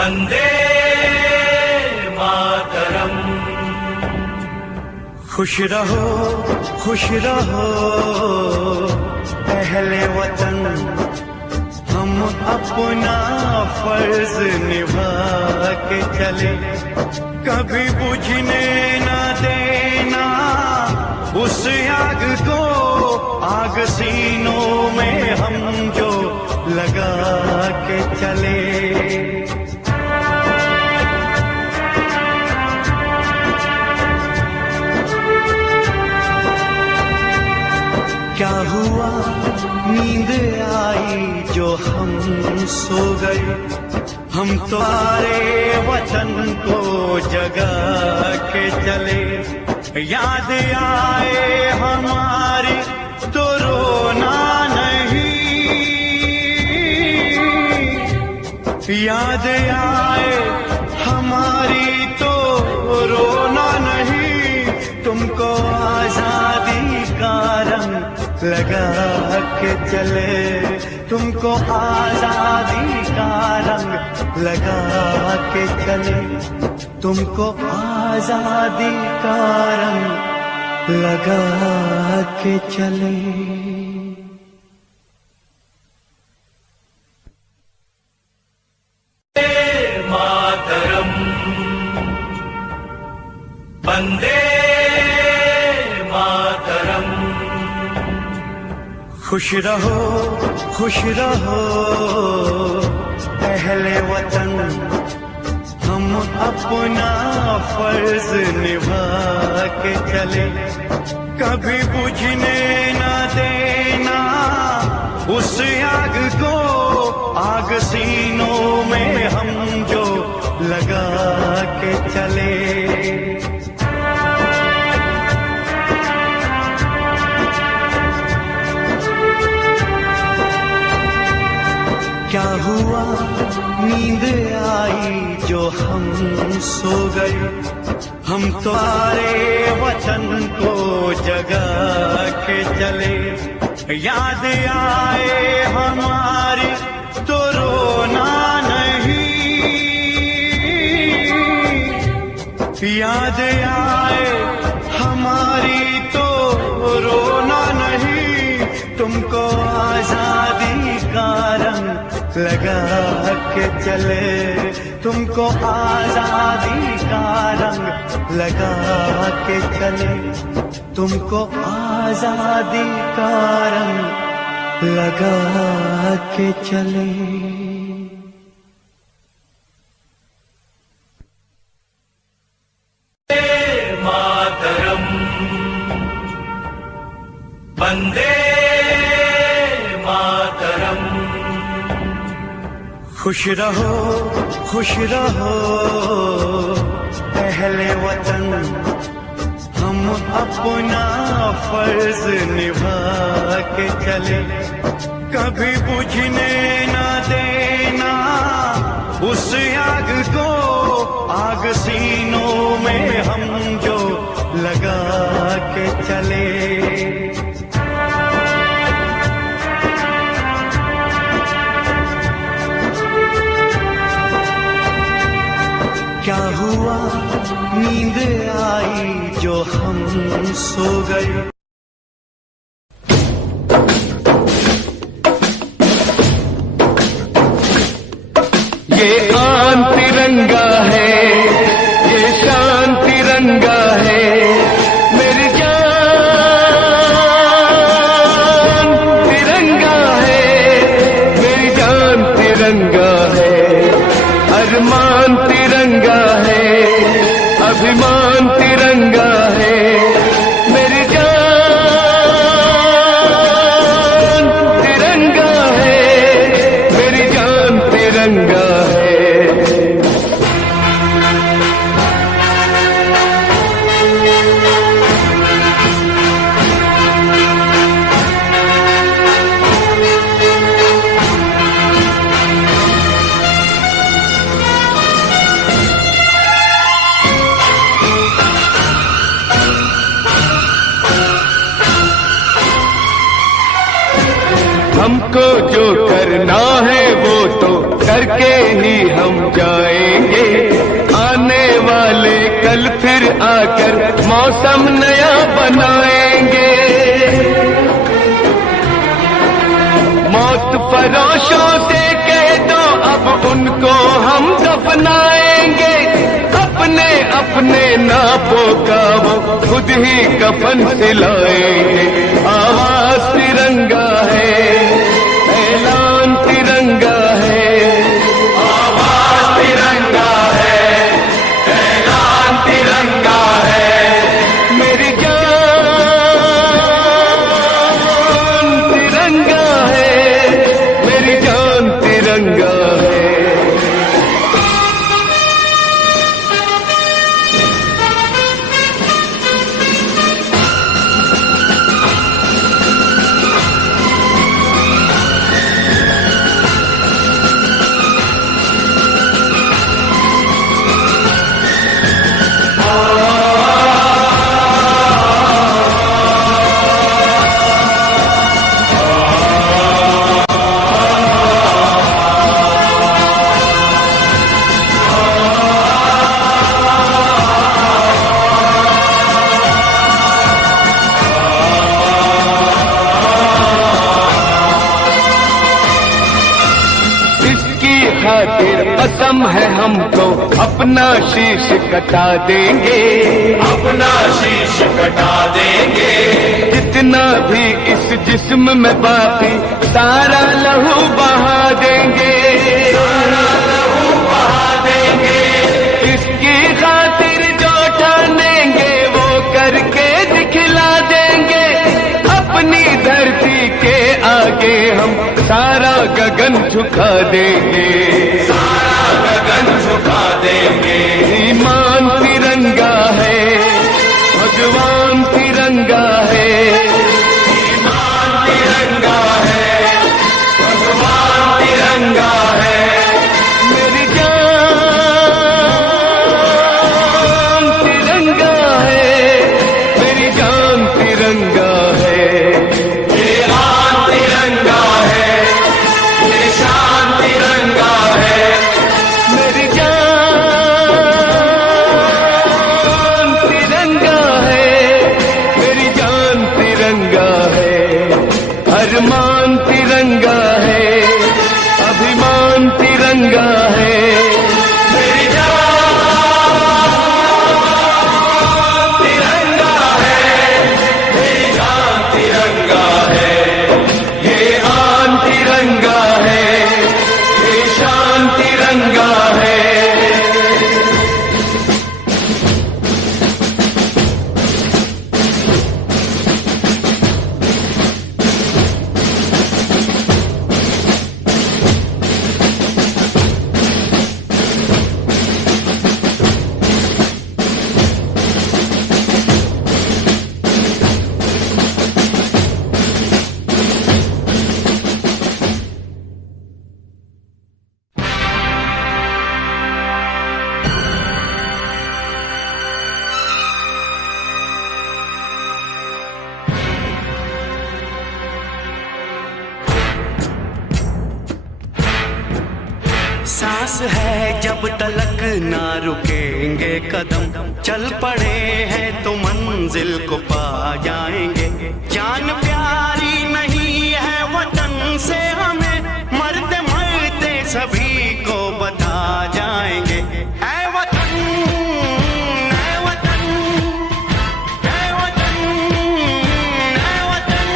वंदे मातरम। खुश रहो अहले वतन, हम अपना फर्ज निभा के चले, कभी बुझने न देना उस आग को, आग सीनों में हम जो लगा के चले। क्या हुआ नींद आई जो हम सो गए, हम तुम्हारे वतन को जगा के चले। याद आए हमारी तो रोना नहीं, याद आए हमारी तो रोना नहीं, तुमको आजादी का रंग लगा के चले, तुमको आजादी का रंग लगा के चले, तुमको आजादी का रंग लगा के चले। मातरम वंदे मातरम। खुश रहो अहले वतन, हम अपना फर्ज निभा के चले, कभी बुझने न देना उस आग को, आग सीनों में हम जो लगा के चले। क्या हुआ नींद आई जो हम सो गए, हम तुम्हारे वतन को जगा के चले। याद आए हमारी तो रोना नहीं, याद आए हमारी तो रोना नहीं, तुमको आजादी का रंग लगा के चले, तुमको आजादी का रंग लगा के चले, तुमको आजादी का रंग लगा के चले। मातरम वंदे मातरम। खुश रहो अहले वतन, हम अपना फर्ज निभा के चले, कभी बुझने न देना उस आग को, आग सीनों में हम जो लगा के चले। क्या हुआ नींद आई जो हम सो गए। ये आन तिरंगा है, ये शान तिरंगा है, मेरी जान तिरंगा है, मेरी जान तिरंगा है, अरमान तिरंगा है, अभिमान तिरंगा है, मेरी जान तिरंगा है, मेरी जान तिरंगा है। हमको जो करना है वो तो करके ही हम जाएंगे। आने वाले कल फिर आकर मौसम नया बनाएंगे। मौत परोशों से कह दो अब उनको हम दफनाएंगे। अपने अपने नापों का वो खुद ही कफन सिलाएंगे। आवाज तिरंगा है, ऐलान तिरंगा है। आवाज तिरंगा है, ऐलान तिरंगा है। मेरी जान तिरंगा है, मेरी जान तिरंगा है। खातिर कसम है हमको अपना शीश कटा देंगे। अपना शीश कटा देंगे। जितना भी इस जिस्म में बाकी सारा लहू बहा देंगे। सारा लहू बहा देंगे। इसकी खातिर जो ठानेंगे वो करके दिखला देंगे। अपनी धरती के आगे हम सारा गगन झुका देंगे। सारा गगन झुका देंगे। ईमान तिरंगा है, भगवान तिरंगा है। ईमान तिरंगा है, भगवान तिरंगा है। मेरी जान तिरंगा है, मेरी जान तिरंगा है। ये आन तिरंगा है, ये शान तिरंगा है। मेरी जान तिरंगा है, मेरी जान तिरंगा है। अरमान तिरंगा है, अभिमान तिरंगा है। मेरी जान तिरंगा है, मेरी जान तिरंगा है। ये आन तिरंगा है, ये शान तिरंगा है। सांस है जब तलक ना रुकेंगे कदम। चल पड़े हैं तो मंजिल को पा जाएंगे। जान प्यारी नहीं है वतन से हमें, मरते मरते सभी को बता जाएंगे। ऐ वतन, ऐ वतन, ऐ वतन, ऐ वतन।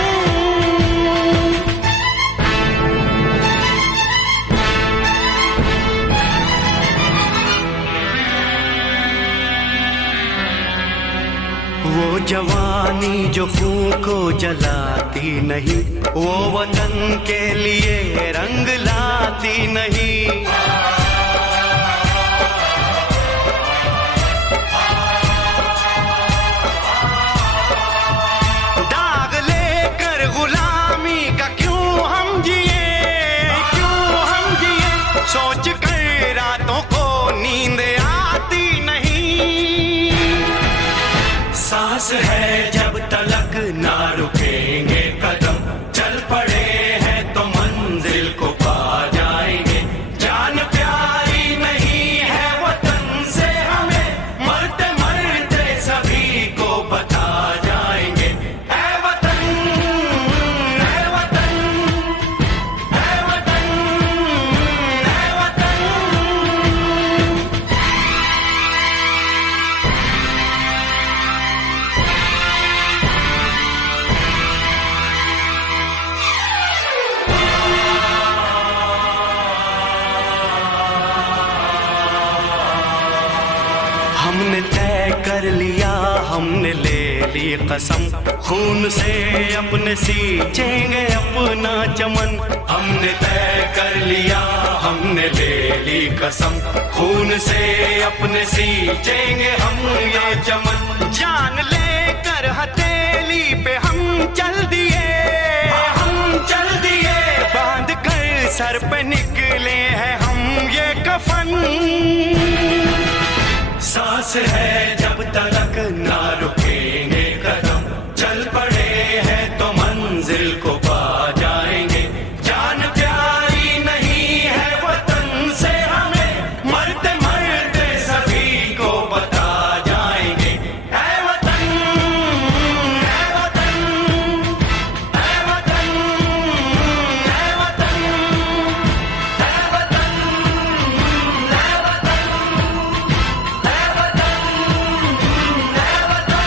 वो जवानी जो खून को जलाती नहीं, वो वतन के लिए रंग लाती नहीं। दाग लेकर गुलामी का क्यों हम जिए, क्यों हम जिए। सोच कर रातों को नींद आती नहीं। सांस है जब तलक ना रुकेंगे कदम। चल पड़े हैं कर लिया हमने ले ली कसम, खून से अपने सींचेंगे अपना चमन। हमने तय कर लिया हमने ले ली कसम, खून से अपने सींचेंगे हम ये चमन। जान लेकर हथेली पे हम चल दिए, बांध कर सर पे निकले हैं हम ये कफन। सांस है जब तक ना रुकेंगे कदम, चल पड़े हैं तो मंजिल को पा जाएंगे। जान प्यारी नहीं है वतन से हमें, मरते मरते सभी को बता जाएंगे। ऐ वतन, ऐ वतन, ऐ वतन, ऐ वतन, ऐ वतन, ऐ वतन, ऐ वतन, ऐ वतन।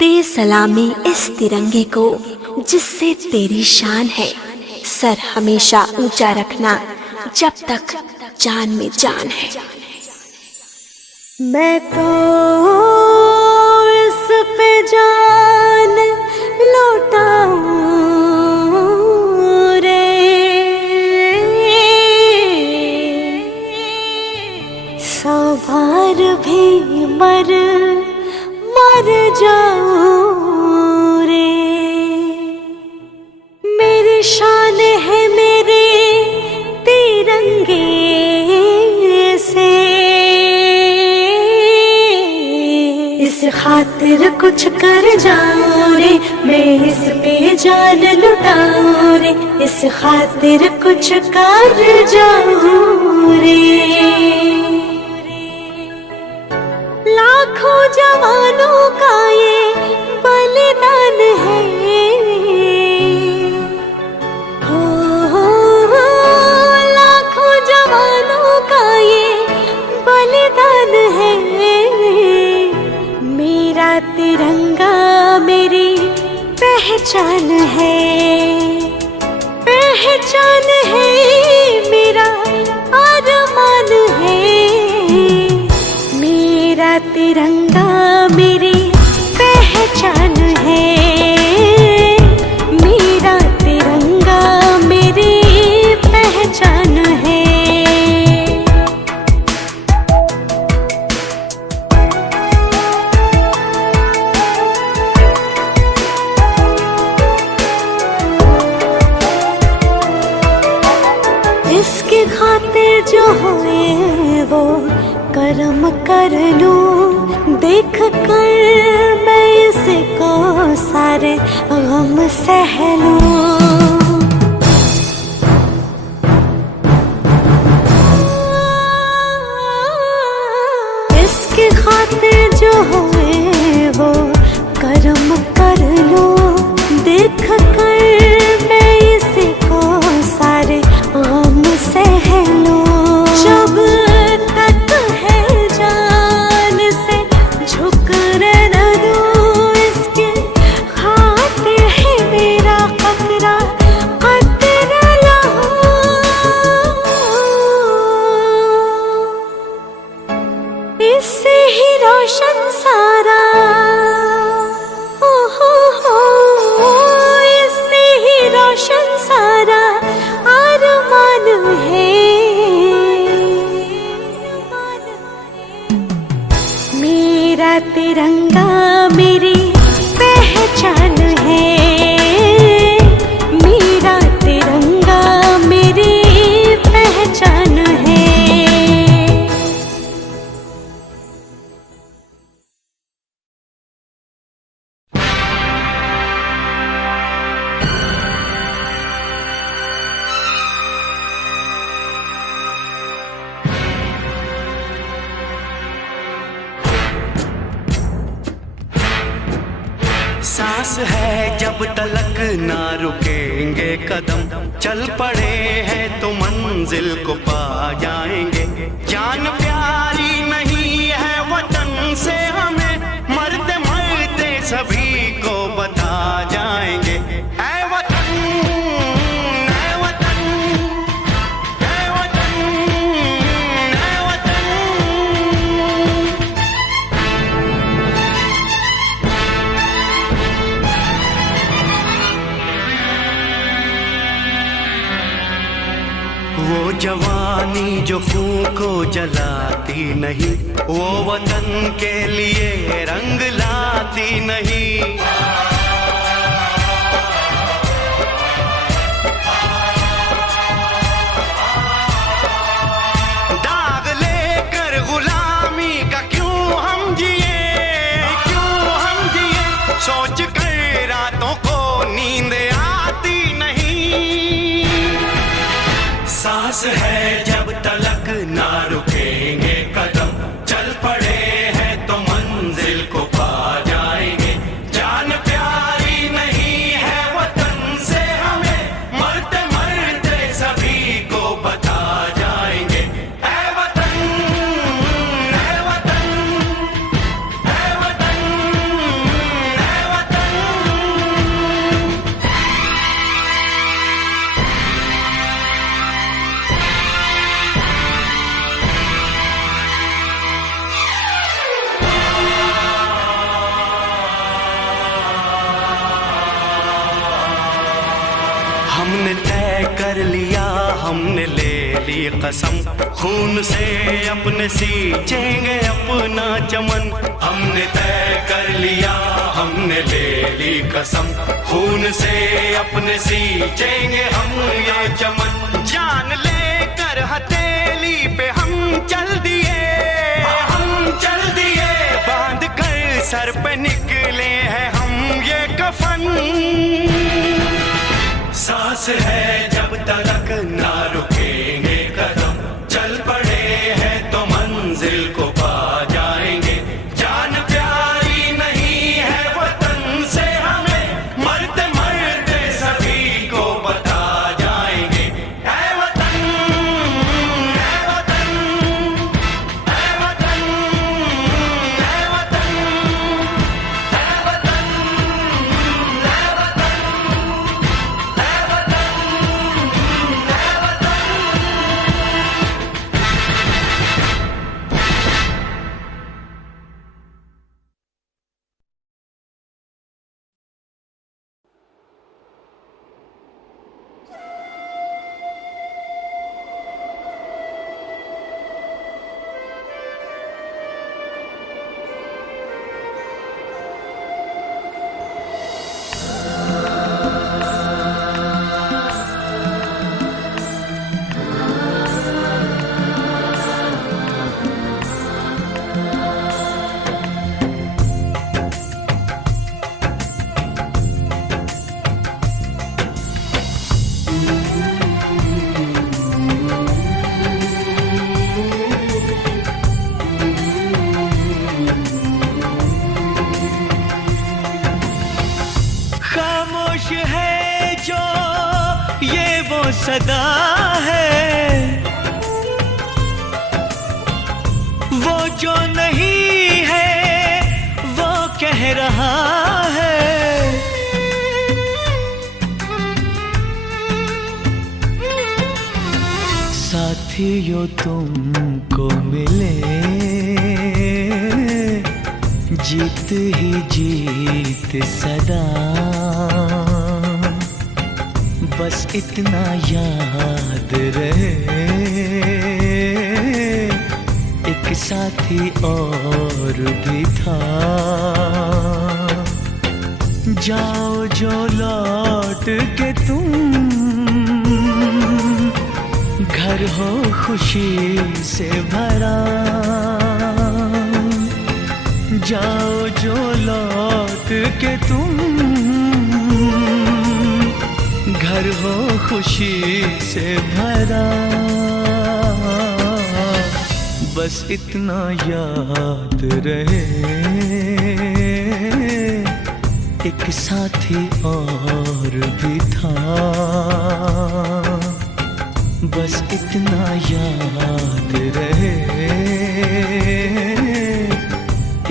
दे सलामी इस तिरंगे को जिससे तेरी शान है, सर हमेशा ऊंचा रखना जब तक जान में जान है। मैं तो इस पे जान लौटाऊं रे, सौ बार भी मर जाऊं रे। मेरी शान है मेरे तिरंगे से, इस खातिर कुछ कर जाऊं रे, मैं इस पे जान लुटाऊं रे, इस खातिर कुछ कर जाऊं रे। लाखों जवानों का ये बलिदान है, हो, लाखों जवानों का ये बलिदान है। मेरा तिरंगा मेरी पहचान है, पहचान है, मेरा अरमान है। मेरा तिरंगा मेरी पहचान है, मेरा तिरंगा मेरी पहचान है। इसके खातिर जो हुए वो कर्म कर लूं, देख कर मैं इसको सारे गम सह लूं। इसके खातिर जो हुए वो कर्म कर लूं, देख कर मैं इसको सारे गम सह लूं। जब तक है जान से झुक न दूं, इसके खातिर है मेरा खतरा खतरा लहूं। इससे ही रोशन सारा, इससे ही रोशन सारा अरमान है। मेरा तिरंगा मेरी पहचान है, मेरा तिरंगा मेरी पहचान है। सांस है जब तलक ना रुकेंगे कदम, चल पड़े हैं तो मंजिल को पा जाएंगे। जान प्यारी नहीं है वतन से हमें, मरते मरते सभी को बता जाएंगे। ऐ वतन, ऐ वतन, जवानी जो खून को जलाती नहीं, वो वतन के लिए रंग लाती नहीं। दाग लेकर गुलामी का क्यों हम जिए, क्यों हम जिए, सोच कर रातों को नींद आती नहीं। सांस है जब तलक ना रुकेंगे कदम, चल पड़े हैं तो मंजिल को पा जाएंगे। जान प्यारी नहीं है वतन से हमें, मरते मरते सभी को बता जाएंगे। ऐ वतन, ऐ वतन, ऐ वतन, ऐ वतन। हमने तय कर लिया, हमने ले ली कसम, खून से अपने सींचेंगे अपना चमन। हमने तय कर लिया, हमने ले ली कसम, खून से अपने सींचेंगे हम ये चमन। जान लेकर हथेली पे हम चल दिए, हम चल दिए, बांध कर सर पे निकले हैं हम ये कफन। सांस है जब तलक ना रुकेंगे कदम, चल पड़े हैं तो मंजिल को पा जाएंगे। जान प्यारी नहीं है वतन से हमें, मरते मरते सभी को बता जाएंगे। ऐ वतन, ऐ वतन, ऐ वतन, ऐ वतन, ऐ वतन, ऐ वतन। खामोश है जो ये वो सदा है, वो जो नहीं है वो कह रहा है। साथियों तुमको मिले जीत ही जीत सदा, बस इतना याद रहे एक साथी और भी था। जाओ जो लौट के तुम, घर हो खुशी से भरा। जाओ जो लौट के तुम, घर हो खुशी से भरा। बस इतना याद रहे एक साथी और भी था। बस इतना याद रहे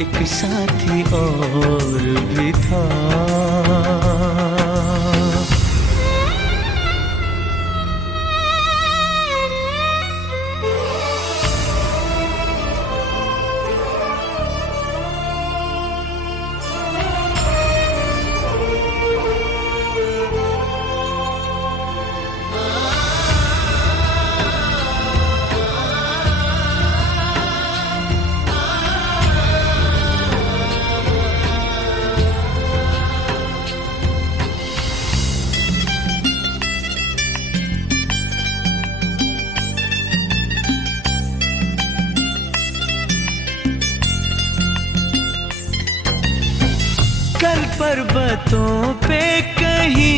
एक साथी और भी था। पर्वतों पे कहीं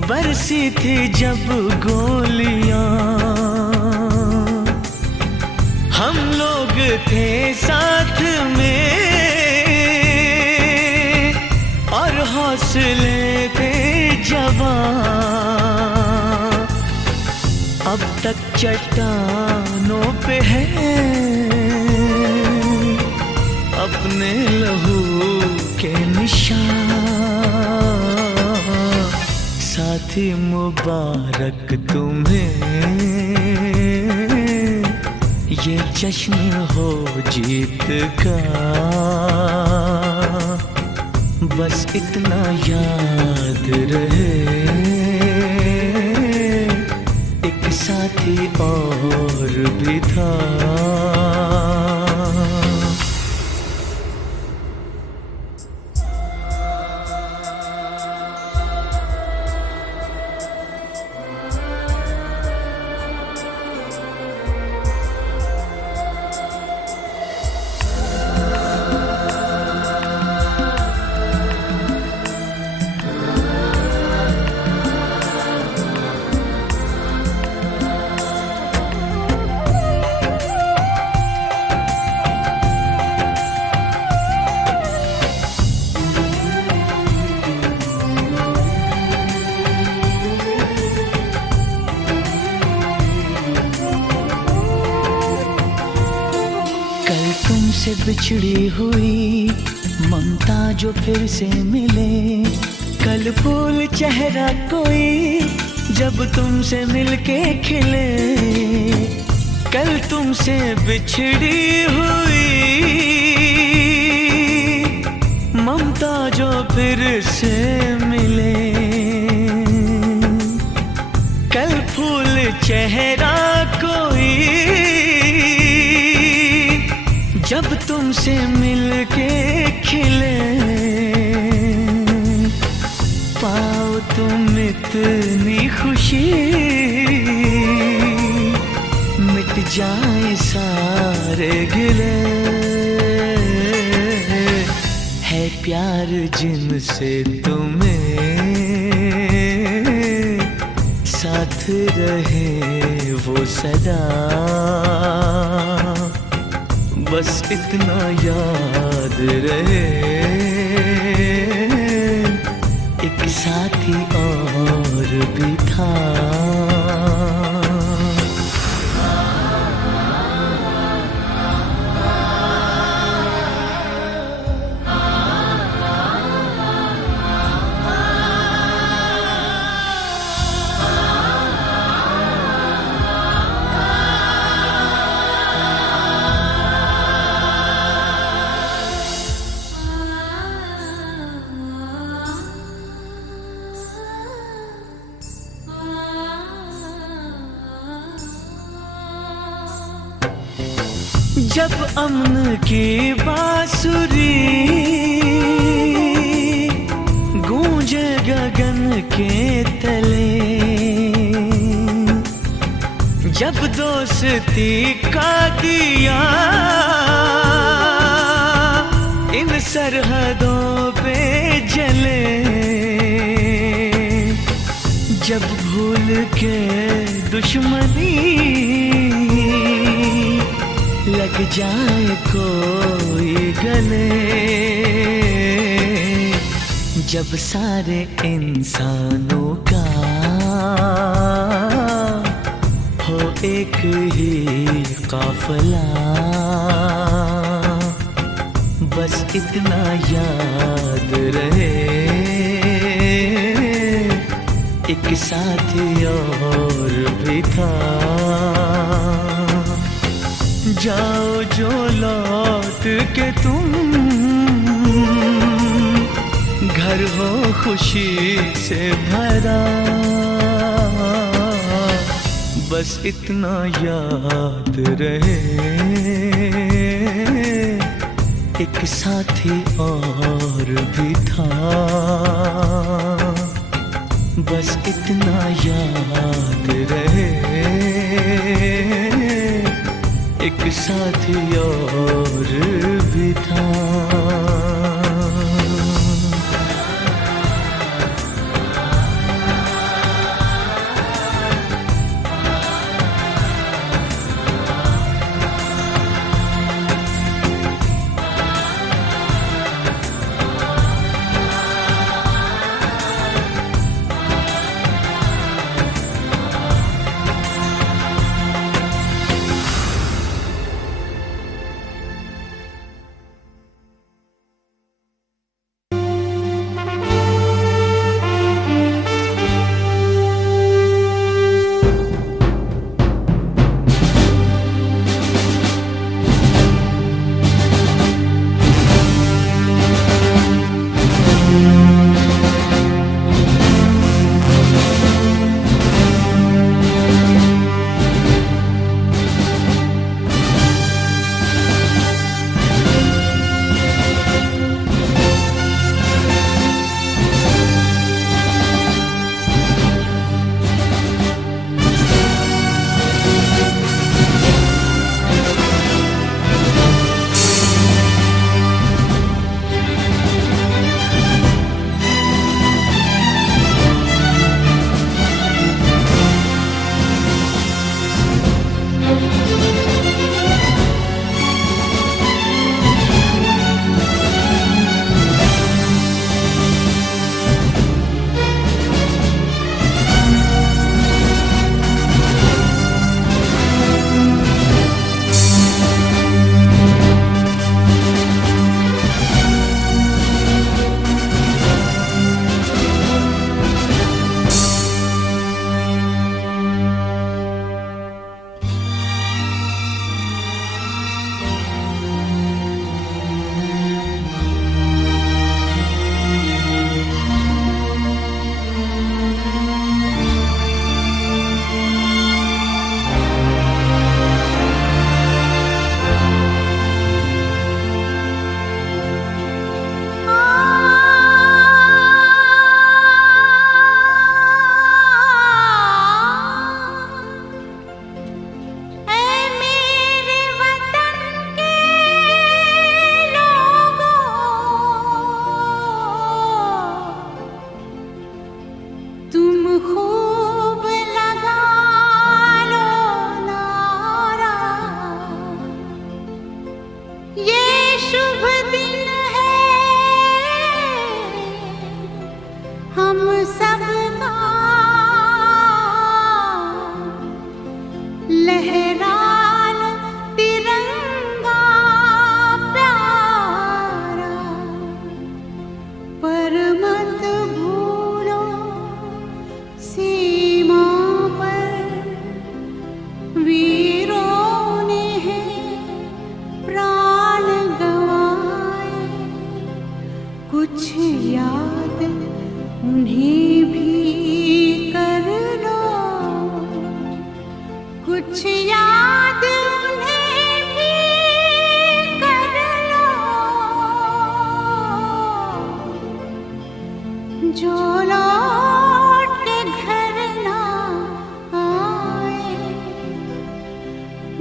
बरसी थी जब गोलियां, हम लोग थे साथ में और हौसले थे जवां। अब तक चट्टानों पे है अपने लहू के निशान। साथी मुबारक तुम्हें, ये जश्न हो जीत का। बस इतना याद रहे, एक साथी और भी था। तुमसे बिछड़ी हुई ममता जो फिर से मिले, कल फूल चेहरा कोई जब तुमसे मिलके खिले। कल तुमसे बिछड़ी हुई ममता जो फिर से मिले, कल फूल चेहरा कोई जब तुमसे मिलके खिले। पाओ तुम इतनी खुशी, मिट जाए सारे गिले। है प्यार जिनसे तुम्हें, साथ रहे वो सदा। बस इतना याद रहे, एक साथी और भी था। जब अमन की बांसुरी गूंजे गगन के तले, जब दोस्ती का दिया इन सरहदों पे जले, जब भूल के दुश्मनी लग जाए कोई गले, जब सारे इंसानों का हो एक ही काफिला। बस इतना याद रहे, एक साथी और भी था। जाओ जो लौट के तुम, घर हो खुशी से भरा। बस इतना याद रहे, एक साथी और भी था। बस इतना याद रहे, एक साथी और भी था।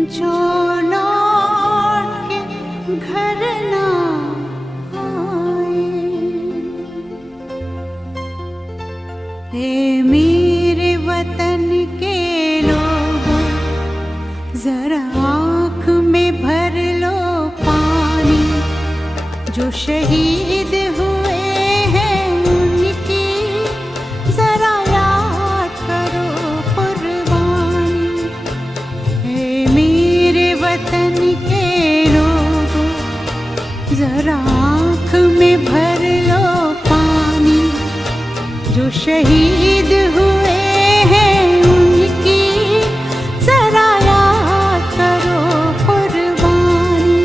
जो लौट के घर ना आए। हे मेरे वतन के लोगों, जरा आँख में भर लो पानी। जो शहीद हुए हैं उनकी जरा याद करो कुर्बानी। हे मेरे वतन के लोगों, जरा आँख में भर लो पानी। जो शहीद हुए हैं उनकी जरा याद करो कुर्बानी।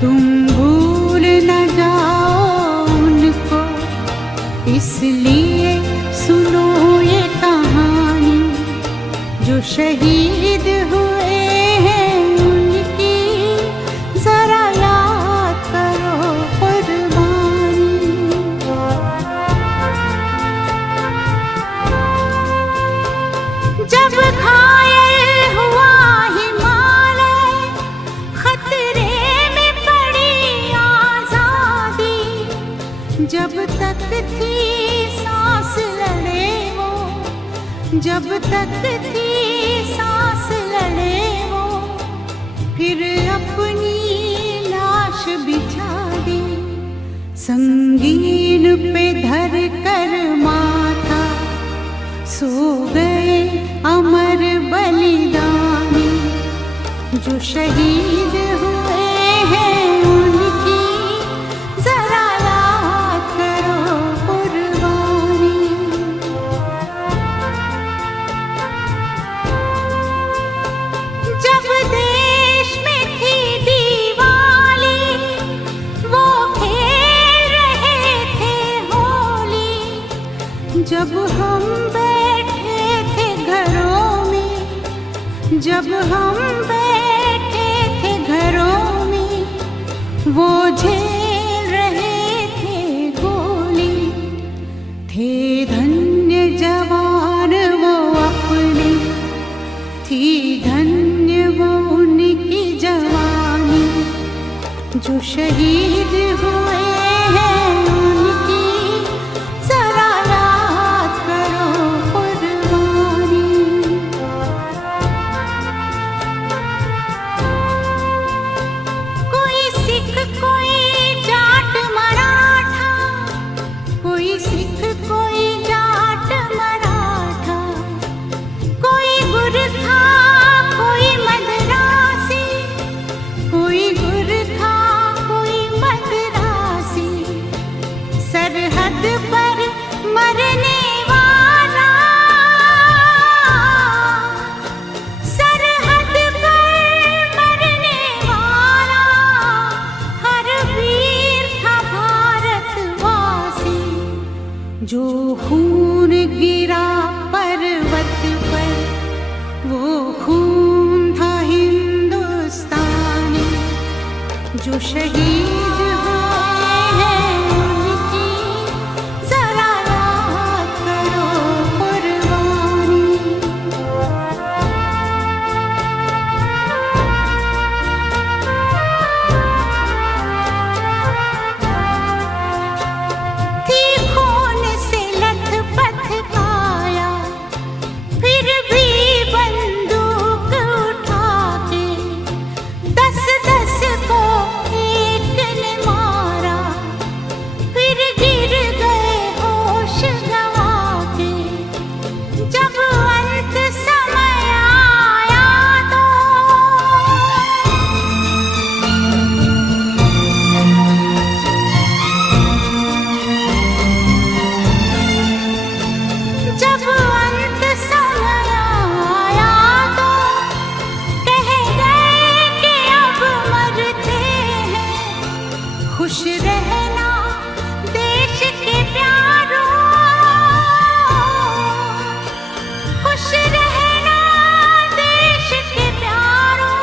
तुम भूल न जाओ उनको, इसलिए सुनो ये कहानी। जो शहीद हुए हैं उनकी जरा याद करो कुर्बानी। जब घायल हुआ हिमालय, खतरे में पड़ी आजादी। जब तक थी सांस लड़े वो, जब तक थी सांस लड़े वो, फिर अपनी लाश बिछा दी। संगीन पे धर कर माथा सो गए अमर बलिदानी। जो शहीद हुए हैं उनकी जरा याद करो कुर्बानी। जब देश में थी दिवाली, वो खेल रहे थे होली। जब हम बैठे थे घरों में, जब हम बैठे थे घरों में, वो झेल रहे थे गोली। थे धन्य जवान वो अपने, थी धन्य वो उनकी जवानी। जो शहीद हुए हैं उनकी जरा याद करो कुर्बानी। कोई सिख कोई जाट मराठा, कोई सिख कोई जाट मराठा। कोई गुरखा कोई मद्रासी, कोई गुरखा कोई मद्रासी। सरहद पर मरने वाला, सरहद पर मरने वाला, हर वीर था भारतवासी। जो खून गिरा पर्वत पर, वो खून था हिंदुस्तानी। जो शहीद हुए हैं उनकी जरा याद करो कुर्बानी। थी खून से लथपथ काया, फिर भी बंदूक उठा के 10-10 को एक ने मारा। फिर गिर गए होश गंवा के। जब अंत समय आया तो, जब अंत समय आया तो कह गए कि अब मरते हैं। खुश रहना देश के प्यारों, खुश रहना देश के प्यारों।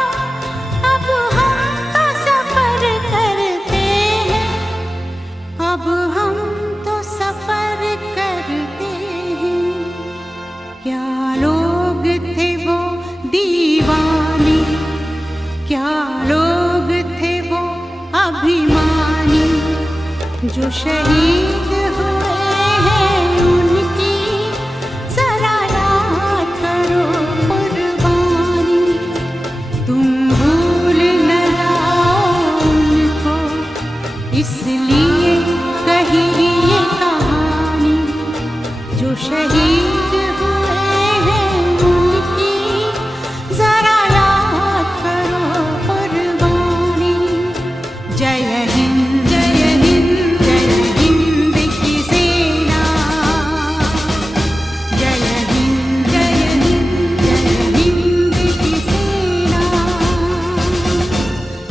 अब हम तो सफर करते हैं, अब हम तो सफर करते हैं। क्या लोग थे वो दीवाने, जो शहीद हुए हैं उनकी जरा याद करो कुर्बानी। तुम भूल न जाओ उनको, इसलिए कही ये कहानी। जो शहीद हुए हैं उनकी जरा याद करो कुर्बानी। जय हिंद जय हिंद जय हिंद की सेना। जय हिंद जय हिंद जय हिंद की सेना।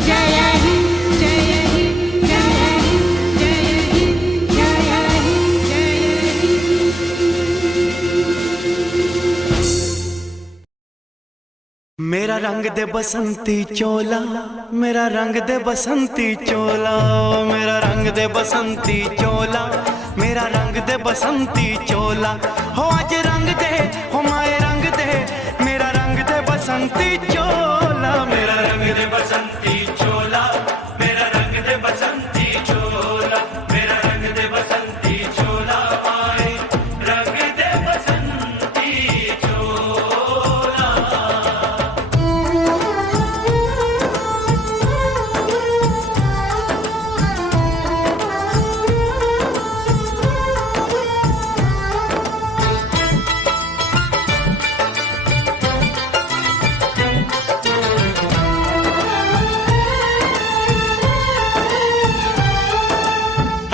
जय हिंद जय हिंद जय हिंद जय हिंद जय हिंद जय हिंद। मेरा रंग दे बसंती चोला, मेरा रंग दे बसंती चोला, मेरा रंग दे बसंती चोला, मेरा रंग दे बसंती चोला। हो आज रंग दे, हो माए रंग दे, मेरा रंग दे बसंती चोला, मेरा रंग दे बसंती चोला, मेरा रंग दे बसंती चोला, मेरा रंग दे बसंती चोला, माए रंग दे बसंती चोला।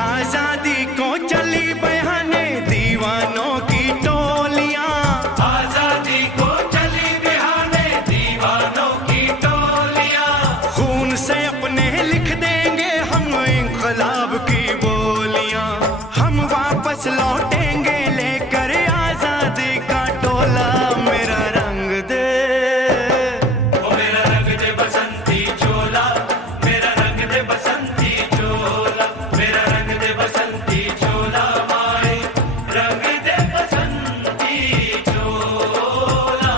आजादी को चली बहाने दीवानों की टोलियां, आजादी को चली बहाने दीवानों की टोलियां। खून से अपने लिख देंगे हम इंकलाब की बोलियां। हम वापस लौटेंगे लेकर आजादी का टोला। मेरा रंग दे, ओ मेरा रंग दे बसंती चोला, मेरा रंग दे बसंती चोला, मेरा रंग दे बसंती चोला, माए रंग दे बसंती चोला।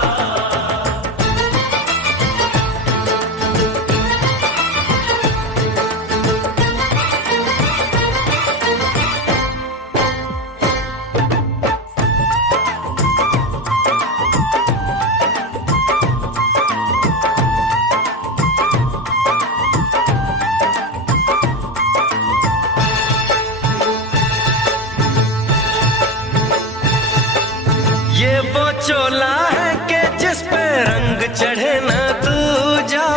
ये वो चोला है कि जिस पे रंग चढ़े ना दूजा।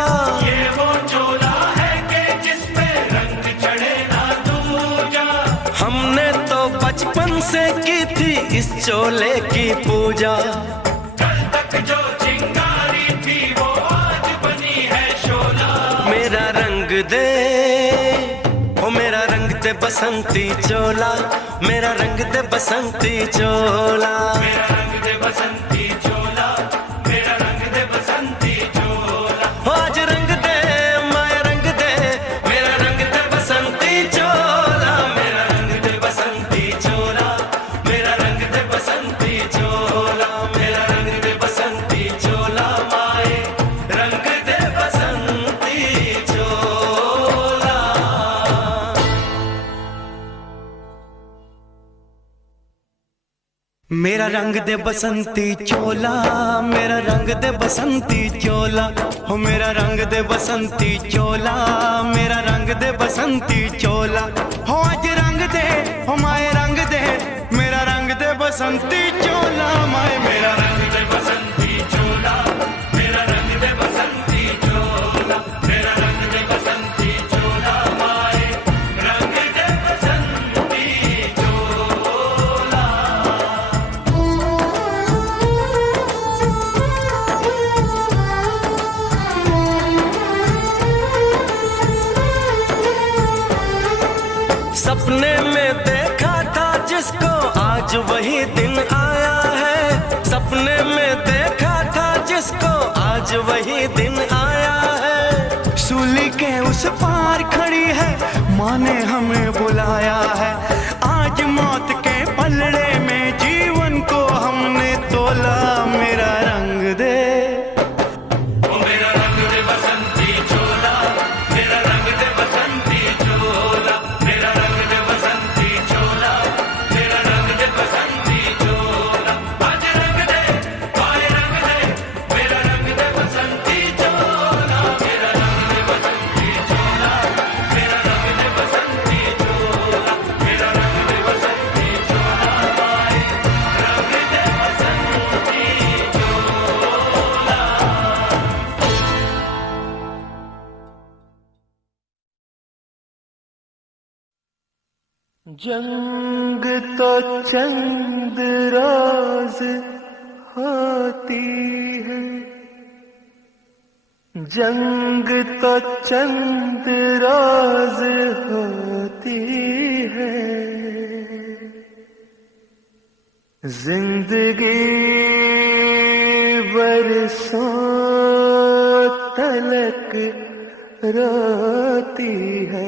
ये वो चोला है कि जिस पे रंग चढ़े ना दूजा। हमने तो बचपन से की थी इस चोले की पूजा। कल तक जो चिंगारी थी वो आज बनी है शोला। मेरा रंग दे, ओ मेरा रंग दे बसंती चोला, मेरा रंग दे बसंती चोला, मेरा रंग दे बसंती चोला, मेरा रंग दे बसंती चोला। हो आज रंग दे, माया रंग दे, मेरा रंग दे बसंती चोला, मेरा रंग दे बसंती चोला, मेरा रंग दे बसंती चोला, मेरा रंग दे बसंती चोला, माए रंग दे बसंती चोला। मेरा रंग दे बसंती चोला, मेरा रंग दे बसंती चोला, हो मेरा रंग दे बसंती चोला, मेरा रंग दे बसंती चोला। हो आज रंग दे, हो माए रंग दे, मेरा रंग दे बसंती चोला, माए मेरा रंग दे बसंती चोला, मेरा रंग दे बसंती चोला, मेरा रंग दे बसंती चोला, माए रंग दे बसंती चोला। सपने में देखा था जिसको आज वही दिन आया है। सपने में देखा था जिसको आज वही दिन आया है। सूली के उस पार खड़ी है, माँ ने हमें बुलाया है। आज मौत के पलड़े में जीवन को हमने तोला। मेरा रंग दे, ओ मेरा रंग दे बसंती चोला, मेरा रंग दे बसंती चोला, मेरा रंग दे जंग तो चंद रोज होती है, जंग तो चंद रोज होती है, जिंदगी बरसों तलक रोती है।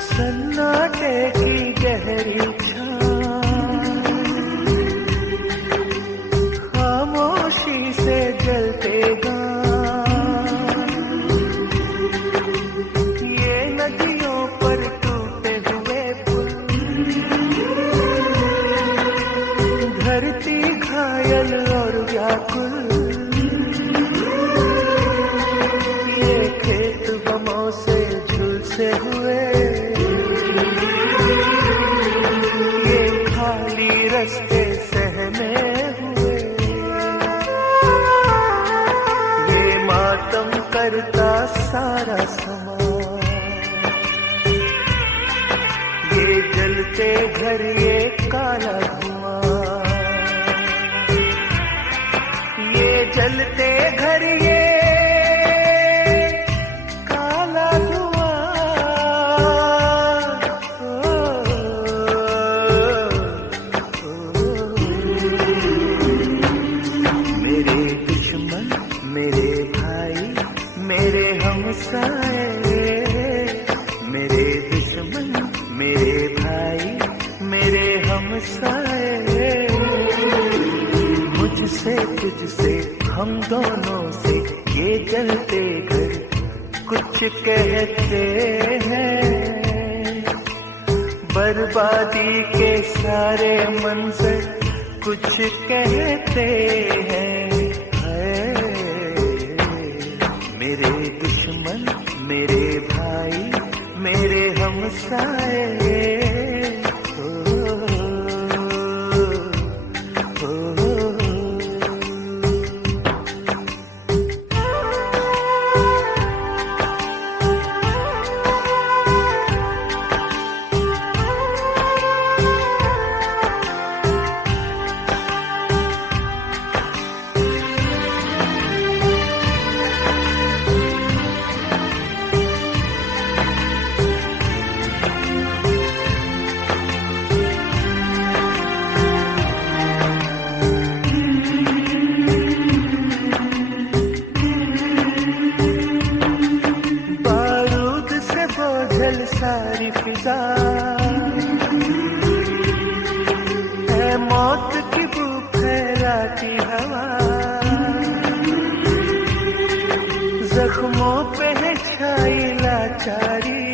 सन्नाटे की गहरी खामोशी से जलते ये नदियों पर टूटे हुए पुल, धरती घायल और व्याकुल, ये खेत गमों से झुलसे हुए, ये खाली रास्ते सहमे हुए, ये मातम करता सारा समाज, ये जलते घर ये काला धुआं, ये जलते घर ये काला मेरे दुश्मन मेरे भाई मेरे हमसाए, मेरे दुश्मन मेरे भाई मेरे हमसाए, मुझसे तुझसे हम दोनों से ये जलते घर कुछ कहते हैं, बर्बादी के सारे मंजर कुछ कहते हैं। मेरे दुश्मन मेरे भाई मेरे हमसाए, सारी फिजा है मौत की बू फैलाती हवा, जख्मों पे है छाई लाचारी,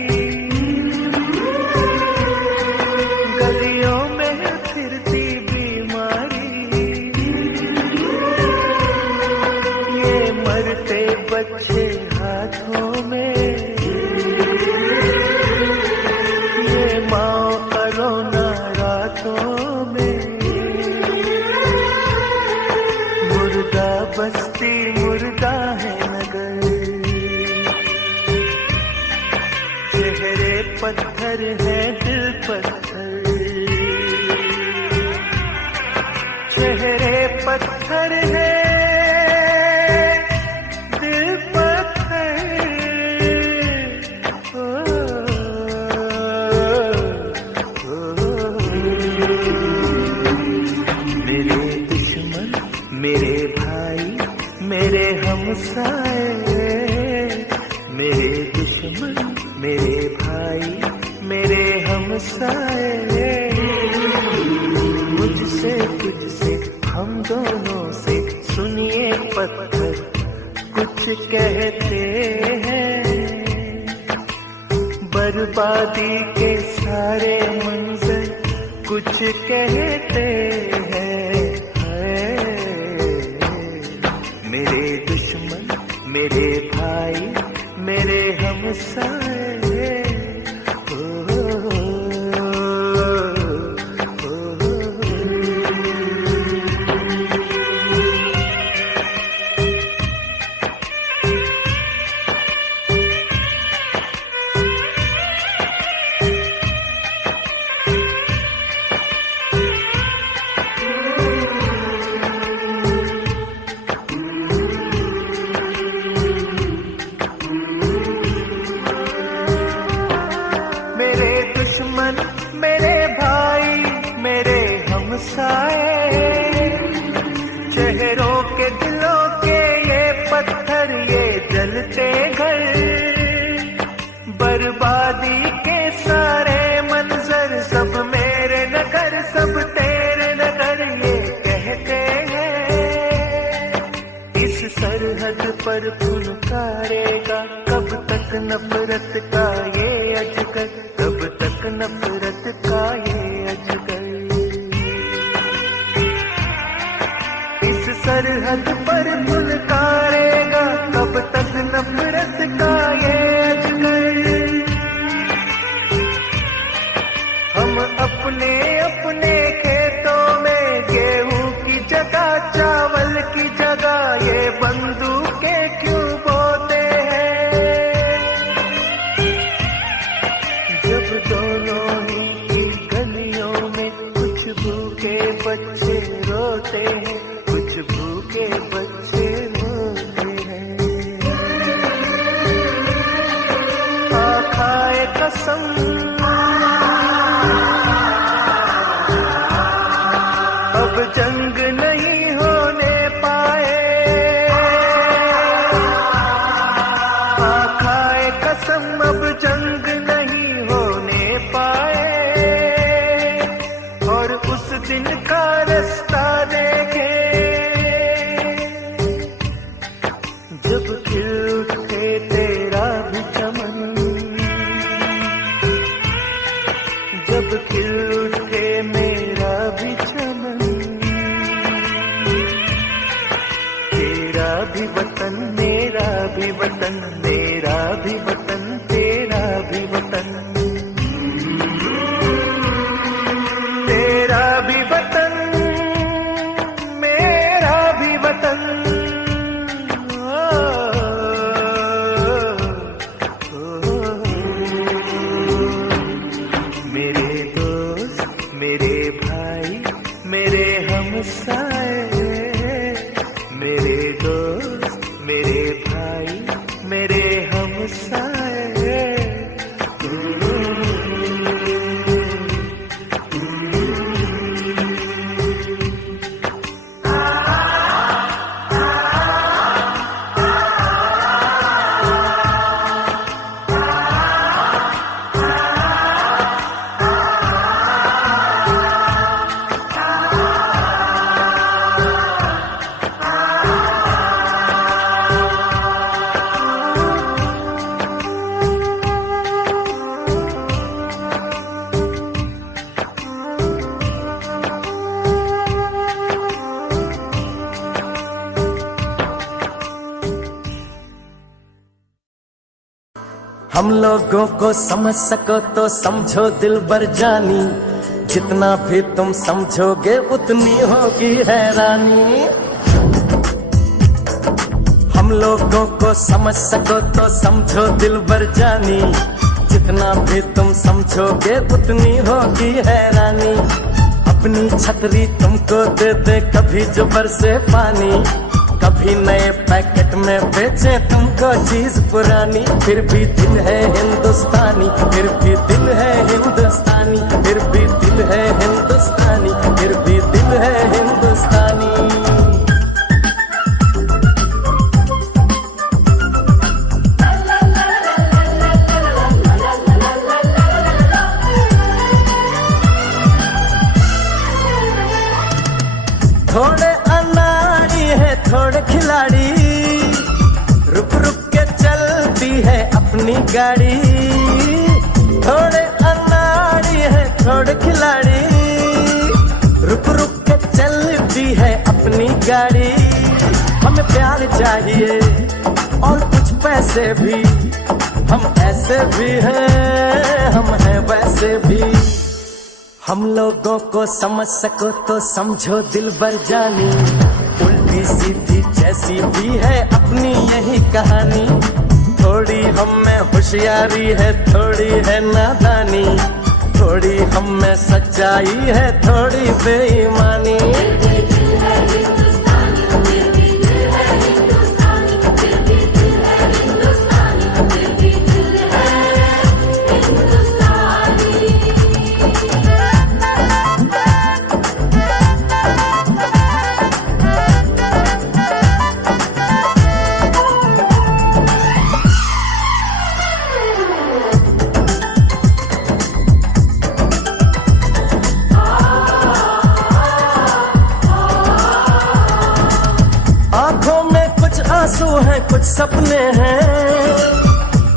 गलियों में है फिरती बीमारी, ये मरते बच्चे हाथों में, मुर्दा बस्ती मुर्दा है नगर, चेहरे पत्थर है दिल पत्थर, चेहरे पत्थर है दिल पत्थर, दुश्मन मेरे भाई मेरे हमसाए, मुझसे तुझसे हम दोनों से सुनिए पत्थर कुछ कहते हैं, बर्बादी के सारे मंजर कुछ कहते हैं। मेरे दुश्मन मेरे भाई मेरे हमसाए, चेहरों के दिलों के ये पत्थर ये जलते घर, बर्बादी के सारे मंजर सब मेरे नगर सब तेरे नगर ये कहते हैं। इस सरहद पर फुलकारेगा कब तक नफरत का ये अजगर, कब तक नफरत का ये अजगर। सरहद पर फुलकारेगा कब तक नफरत का ये अजगर। हम अपने अपने खेतों में गेहूं की जगह चावल की जगह ये बंदूकें क्यों बोते हैं, जब दोनों ही की गलियों में कुछ भूखे बच्चे रोते हैं, भूखे बच्चे रोते हैं। खाए कसम अब जंग नहीं होने पाए, खाए कसम अब जंग नहीं होने पाए, और उस दिन का रास्ता देखे जब खिल उठे तेरा भी चमन, जब खिल उठे मेरा भी चमन। तेरा भी वतन मेरा भी वतन, मेरा भी वतन तेरा भी वतन, तेरा भी वतन मेरा भी वतन। मेरे दोस्त मेरे भाई मेरे हमसाए, मेरे दोस्त मेरे भाई मेरे हमसाए। हम लोगों को समझ सको तो समझो दिलबर जानी, जितना भी तुम समझोगे उतनी होगी हैरानी। हम लोगों को समझ सको तो समझो दिलबर जानी, जितना भी तुम समझोगे उतनी होगी हैरानी। अपनी छतरी तुमको दे दे कभी जो बरसे पानी, कभी नए पैकेट में बेचे तुमको चीज पुरानी। फिर भी दिल है हिंदुस्तानी, फिर भी दिल है हिंदुस्तानी, फिर भी दिल है हिंदुस्तानी, फिर भी दिल है हिंदुस्तानी। गाड़ी, थोड़े अनाड़ी है थोड़े खिलाड़ी, रुक रुक के चलती है अपनी गाड़ी। हमें प्यार चाहिए और कुछ पैसे भी, हम ऐसे भी हैं हम हैं वैसे भी। हम लोगों को समझ सको तो समझो दिलबर जानी, उल्टी सीधी जैसी भी है अपनी यही कहानी। थोड़ी हम में होशियारी है थोड़ी है नादानी, थोड़ी हम में सच्चाई है थोड़ी बेईमानी। आंसू हैं कुछ सपने हैं,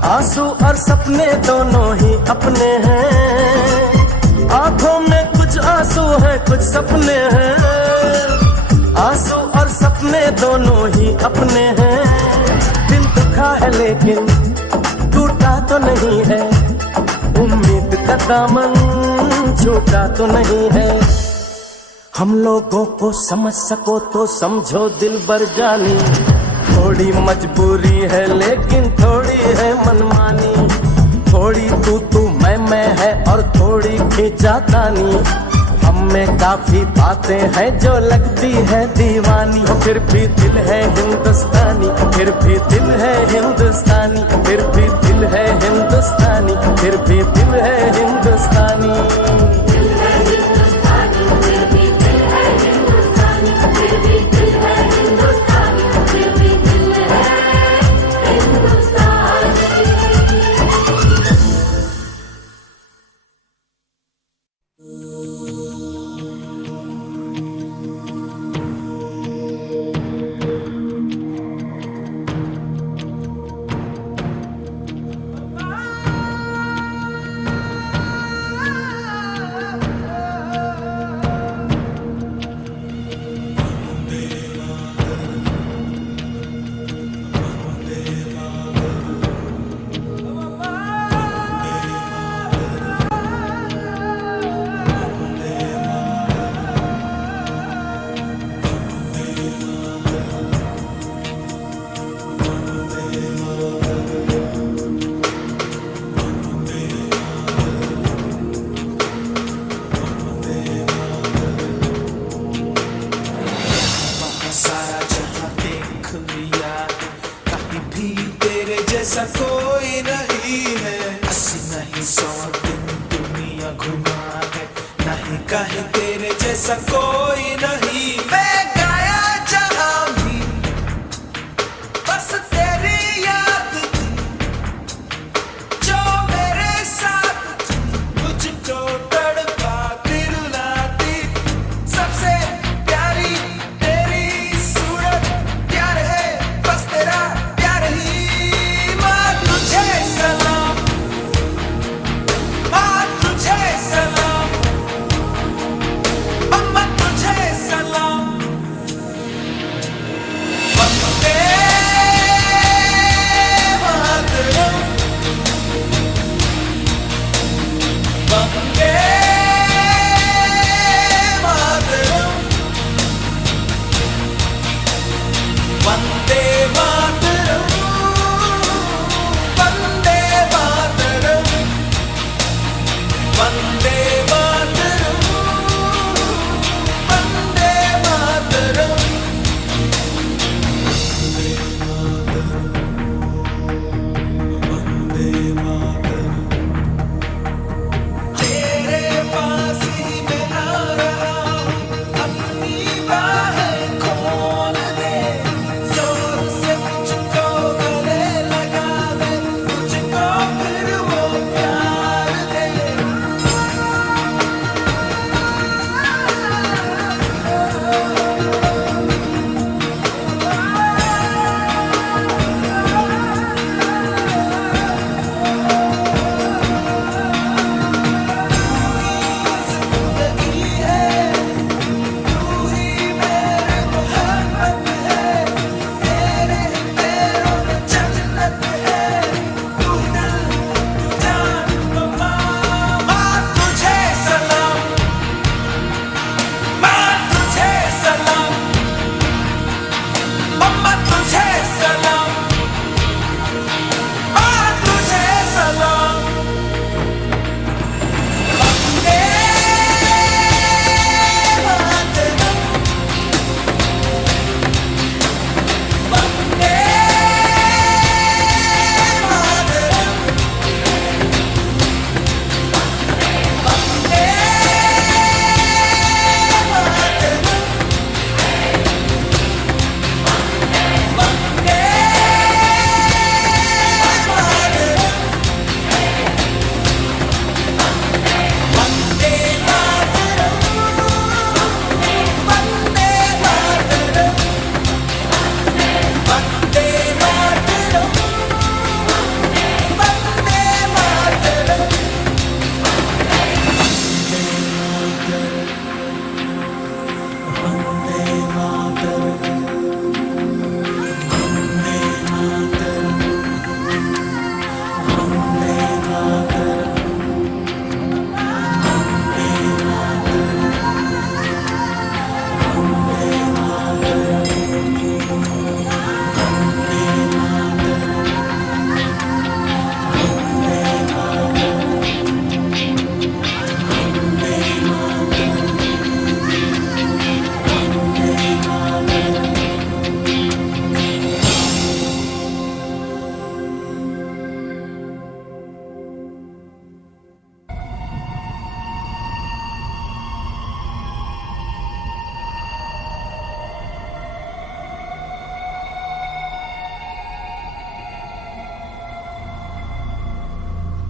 आंसू और सपने दोनों ही अपने हैं। आंखों में कुछ आंसू हैं कुछ सपने हैं, आंसू और सपने दोनों ही अपने हैं। दिल दुखा है लेकिन टूटा तो नहीं है, उम्मीद का दामन छूटा तो नहीं है। हम लोगों को समझ सको तो समझो दिलबर जानी, थोड़ी मजबूरी है लेकिन थोड़ी है मनमानी। थोड़ी तू मैं है और थोड़ी खींचातानी, हम में काफी बातें हैं जो लगती है दीवानी। फिर भी दिल है हिंदुस्तानी, फिर भी दिल है हिंदुस्तानी, फिर भी दिल है हिंदुस्तानी, फिर भी दिल है हिंदुस्तानी। जैसा कोई नहीं है, 80 नहीं 100 दिन दुनिया घुमा है, नहीं कहीं तेरे जैसा कोई नहीं। मैं गाया जहां भी बस तेरी याद थी, जो मेरे साथ थी मुझको तड़पाती रुलाती। सबसे प्यारी तेरी सूरत, प्यार है बस तेरा प्यार ही। माँ तुझे सलाम, माँ तुझे सलाम, अम्मा तुझे सलाम।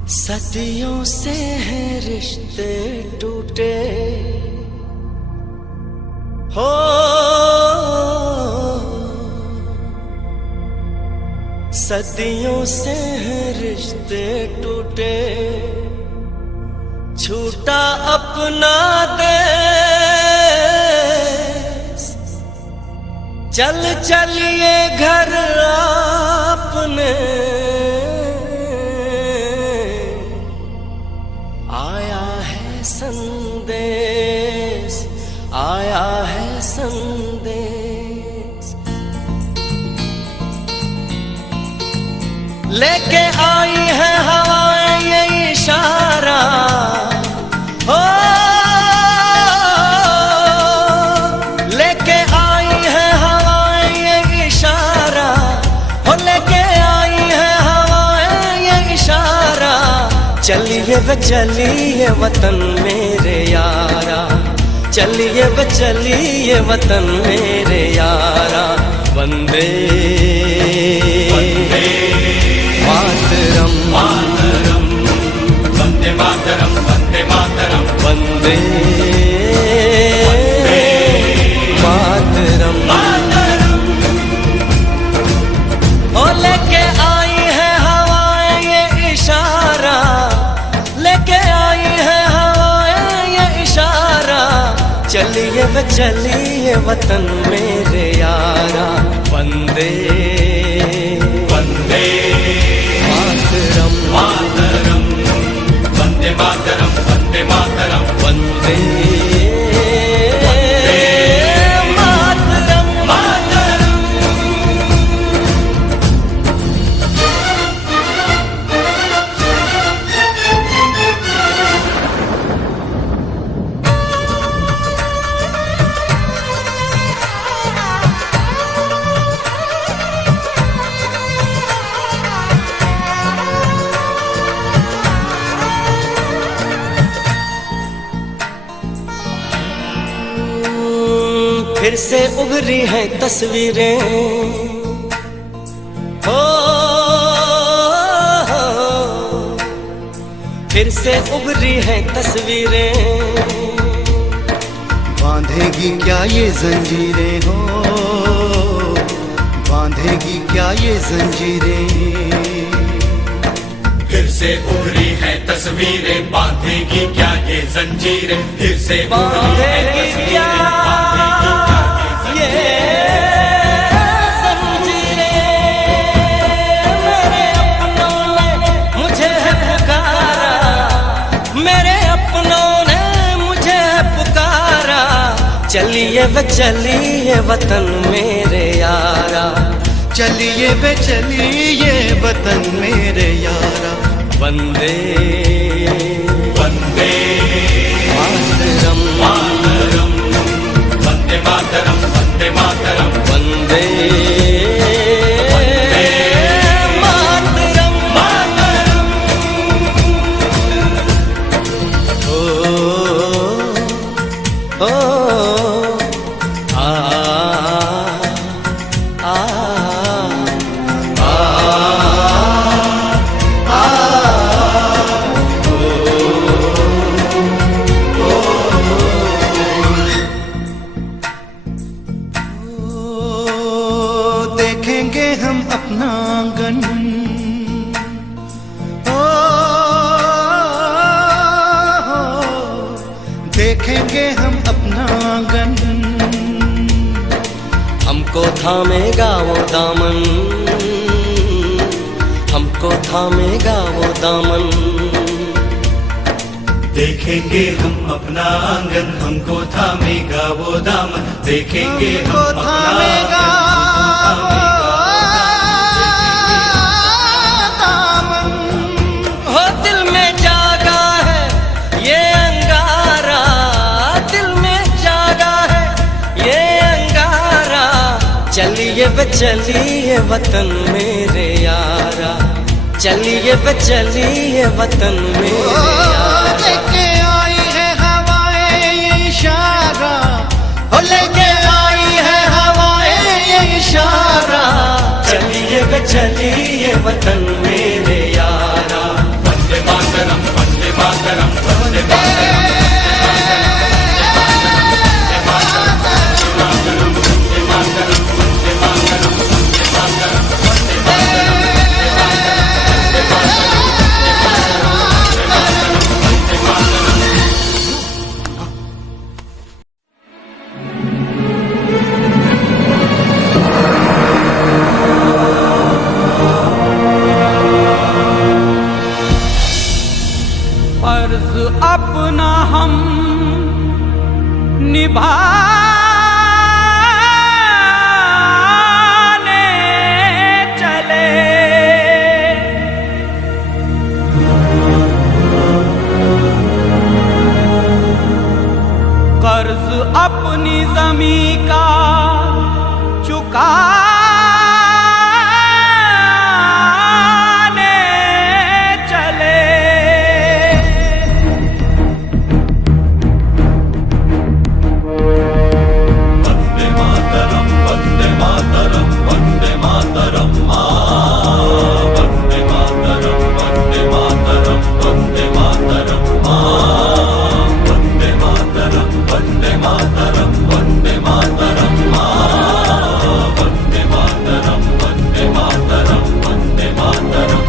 सदियों से हैं रिश्ते टूटे हो, सदियों से हैं रिश्ते टूटे, छूटा अपना देश, चल चलिए घर आपने, आया है संदेश, आया है संदेश, लेके आई है हवाएं ये इशारा हो, लेके आई है हवाएं ये इशारा हो, लेके आई है हवाएं ये इशारा, चलिए वे चलिए वतन मेरे यारा, चलिए वे चलिए वतन मेरे यारा, वंदे मातरम, मातरम, वंदे मातरम, वंदे मातरम, वंदे मातरम, मातरम। ओ लेके आई है हवाएं ये इशारा, लेके आई है हवाएं ये इशारा, चलिए वे चलिए वतन मेरे यारा, वंदे वंदे मातरम, मातरम, वंदे मातरम, वंदे मातरम, वंदे मातरम, मातरम। फिर से उभरी हैं तस्वीरें हो, फिर से उभरी हैं तस्वीरें, बांधेगी क्या ये जंजीरें हो, बांधेगी क्या ये जंजीरें, फिर से उभरी है तस्वीरें, बांधेगी क्या ये जंजीरें, फिर से बांधेगी क्या ये जंजीरें, मेरे अपनों ने मुझे है पुकारा, मेरे अपनों ने मुझे है पुकारा, चलिए वे चलिए वतन मेरे यारा, चलिए वे चलिए वतन मेरे यारा, वंदे वंदे मातरम, मातरम, वंदे मातरम, वंदे मातरम, वंदे मातरम, मातरम। ओ ओ आ आ देखेंगे हम अपना आंगन, ओ देखेंगे हम अपना आंगन, हमको थामेगा वो दामन, हमको थामेगा वो दामन, देखेंगे हम अपना आंगन, हमको थामेगा वो दामन, देखेंगे हम हमको अपना थामेगा दामन, हो दिल में जागा है ये अंगारा, दिल में जागा है ये अंगारा, चलिए वे चलिए वतन मेरे यारा, चलिए वे चलिए वतन मेरे यारा, लेके आई है हवाएं ये इशारा, हो लेके आई है हवाएं ये इशारा, चलिए वे चलिए वतन मेरे यारा, वंदे मातरम। निभाने चले। कर्ज अपनी ज़मीं का चुकाने चले। वंदे मातरम वंदे मातरम वंदे मातरम वंदे मातरम वंदे मातरम वंदे मातरम वंदे मातरम वंदे मातरम वंदे मातरम वंदे मातरम वंदे मातरम वंदे मातरम।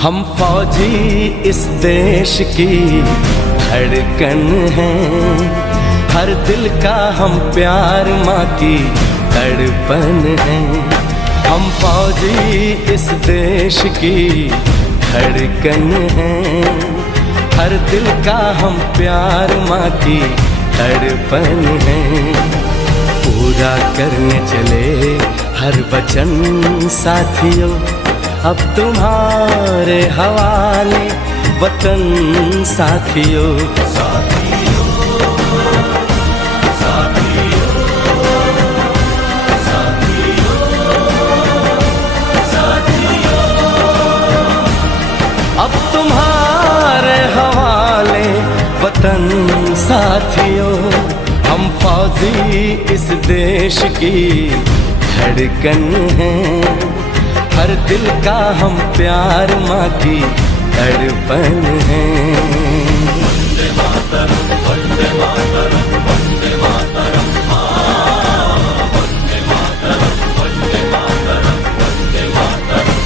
हम फौजी इस देश की धड़कन हैं, हर दिल का हम प्यार माँ की तड़पन है। हम फौजी इस देश की धड़कन हैं, हर दिल का हम प्यार माँ की तड़पन है। पूरा करने चले हर वचन साथियों, अब तुम्हारे हवाले वतन साथियों। अब तुम्हारे हवाले वतन साथियों। हम फौजी इस देश की धड़कन हैं, हर दिल का हम प्यार माँ की तड़पन है। वंदे मातरम वंदे मातरम वंदे मातरम वंदे मातरम वंदे मातरम वंदे मातरम।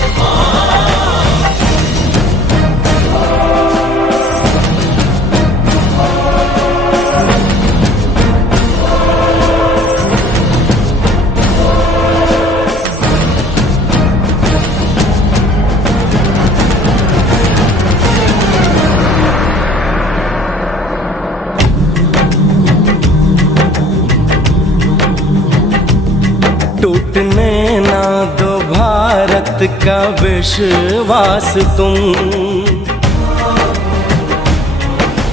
टूटने ना दो भारत का विश्वास तुम,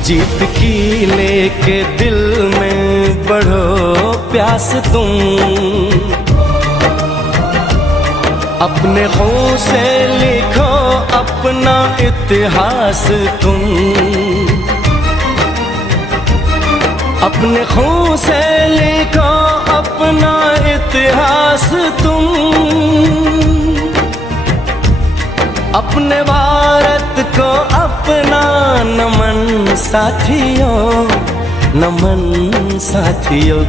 जीत की लेके दिल में बढ़ो प्यास तुम। अपने खून से लिखो अपना इतिहास तुम, अपने खून से लिखो अपना इतिहास तुम। अपने भारत को अपना नमन साथियों, नमन साथियों।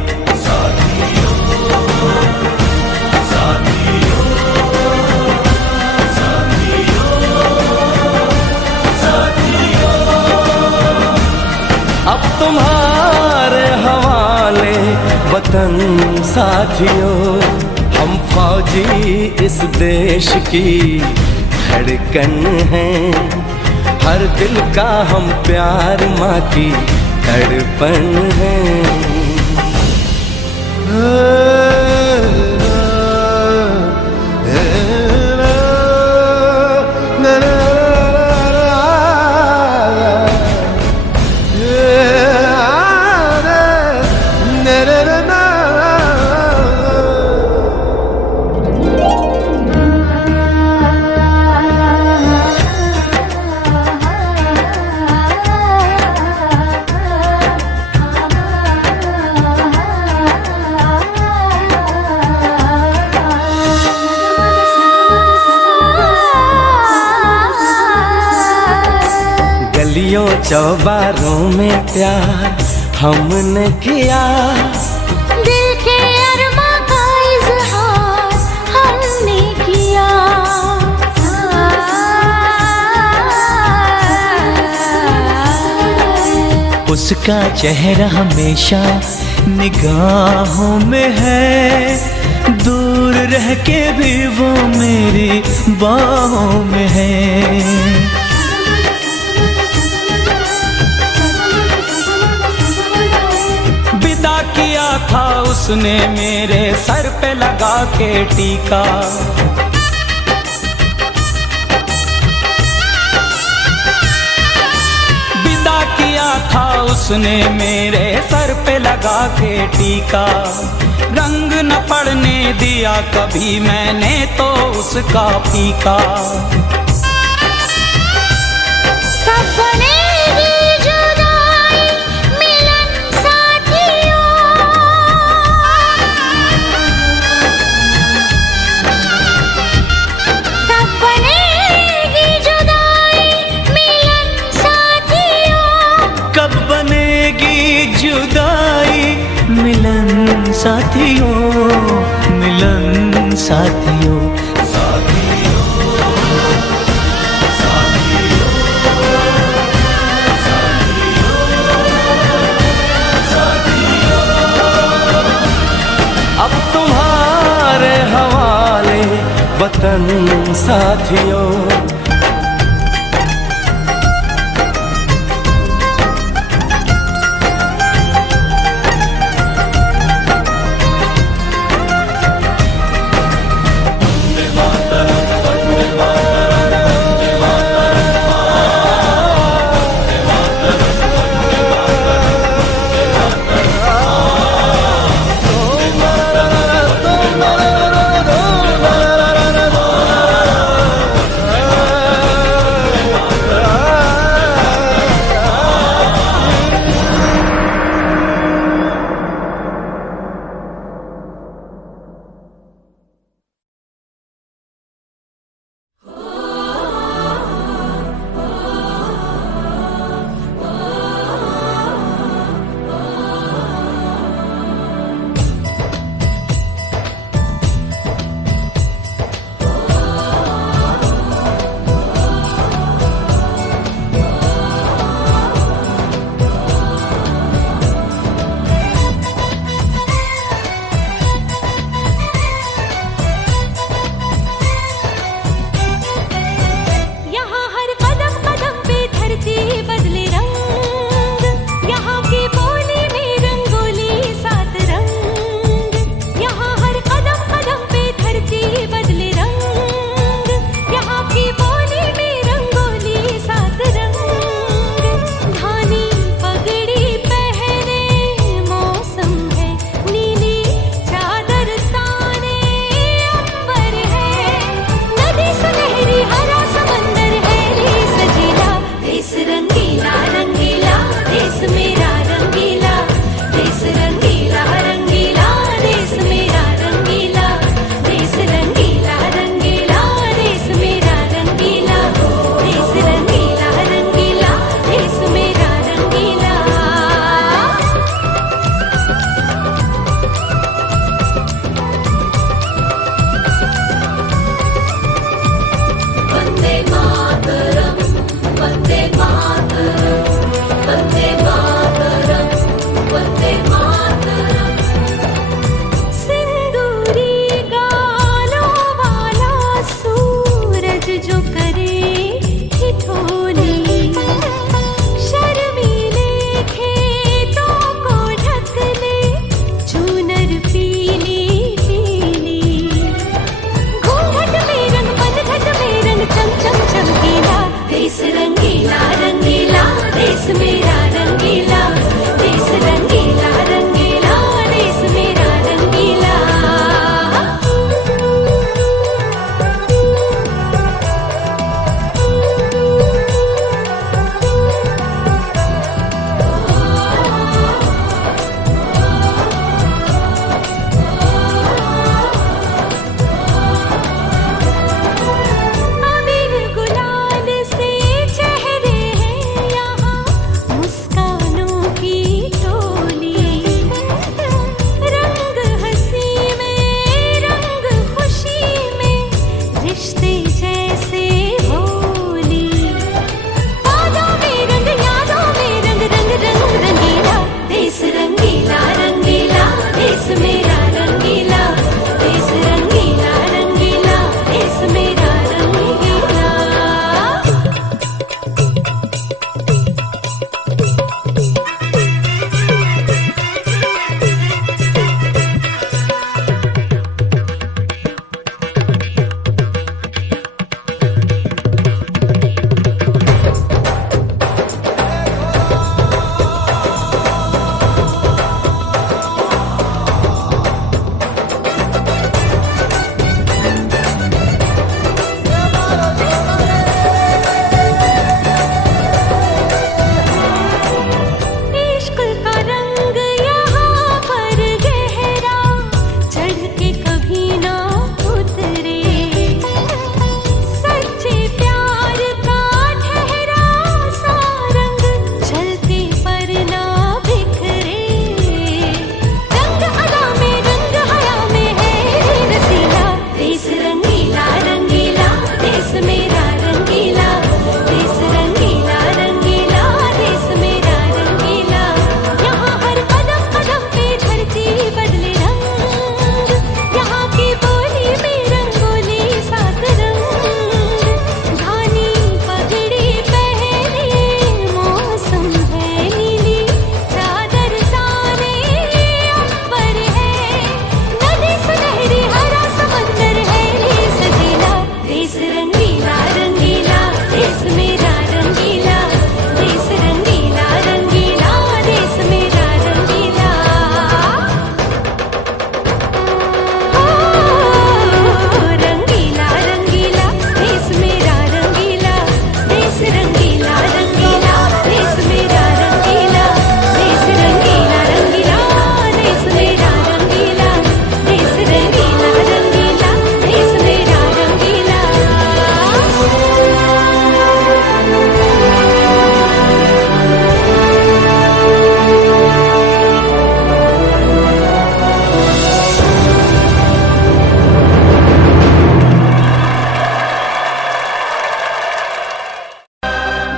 अब तुम्हारे हवाले वतन साथियों। हम फौजी इस देश की धड़कन हैं, हर दिल का हम प्यार माँ की तड़पन है। गलियों चौबारों में प्यार हमने किया, उसका चेहरा हमेशा निगाहों में है, दूर रह के भी वो मेरी बाहों में है। विदा किया था उसने मेरे सर पे लगा के टीका, था उसने मेरे सर पे लगा के टीका। रंग न पड़ने दिया कभी मैंने तो उसका फीका। कब बनेगी जुदाई मिलन साथियों, कब बनेगी जुदाई मिलन साथियों, कब बनेगी जुदाई मिलन साथियों, मिलन साथियों। अब तुम्हारे हवाले वतन साथियों।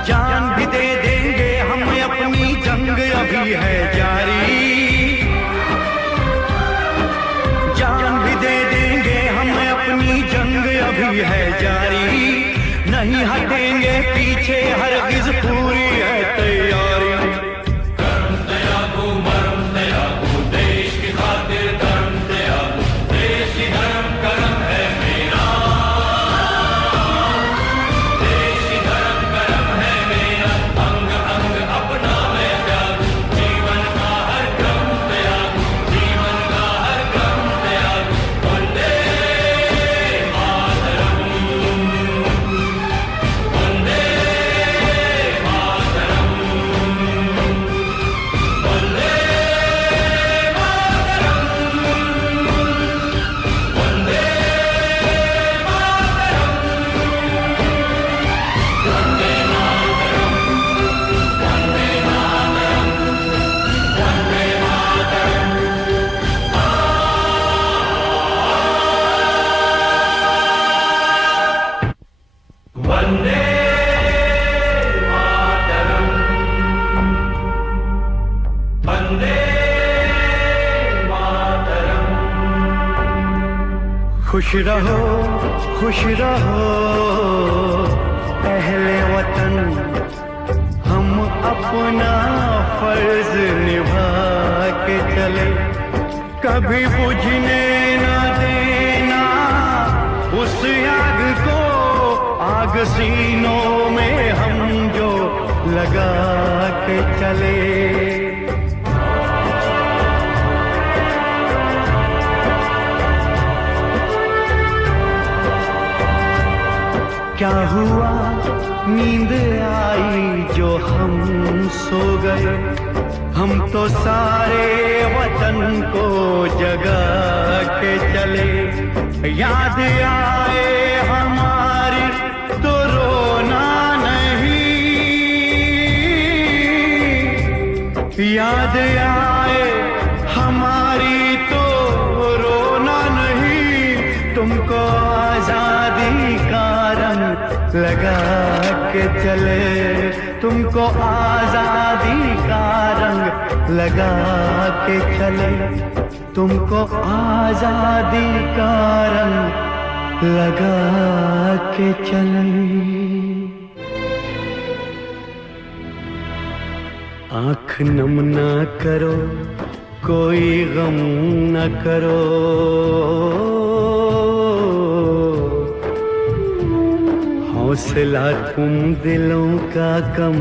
जान भी दे देंगे हम अपनी जंग अभी है जारी, जान भी दे देंगे हम अपनी जंग अभी है जारी, नहीं हटेंगे पीछे हरगिज पूरी है तैयारी। कर्म त्यागो मरम त्यागो देश की खातिर कर्म त्यागो, देश की धर्म कर्म है मेरा, देश की धर्म कर्म है मेरा, अंग अंग अपना मैं त्यागू, जीवन का हर क्रम त्यागू, जीवन का हर क्रम त्यागू। वंदे मातरम, वंदे मातरम, वंदे मातरम, वंदे मातरम, वंदे मातरम। खुश रहो अहले वतन, हम अपना फर्ज निभा के चले, कभी बुझने न देना उस आग को, आग सीनों में हम जो लगा के चले। क्या हुआ नींद आई जो हम सो गए, हम तो सारे वतन को जगा के चले, याद आए हमारी तो रोना नहीं, याद आए हमारी तो रोना नहीं, तुमको आजादी का रंग लगा के चले, तुमको आजादी का रंग लगा के चले, तुमको आजादी का रंग लगा के चले। आँख नम न करो, कोई गम न करो, हौसला तुम दिलों का कम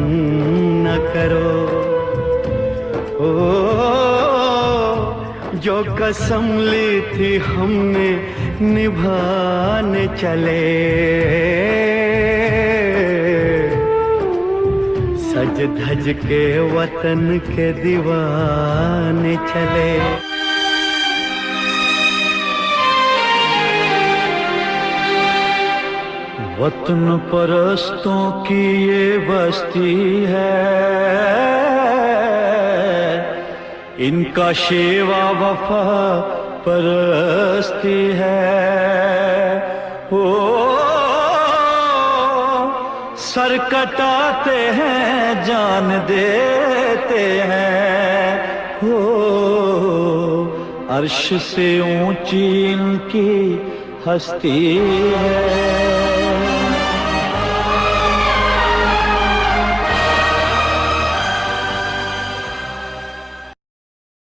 न करो। ओ जो कसम ली थी हमने निभाने चले, सज धज के वतन के दीवाने चले। वतन परस्तों की ये बस्ती है, इनका शेवा वफा परस्ती है। ओ सर कटाते हैं जान देते हैं, ओ अर्श से ऊंची इनकी हस्ती है।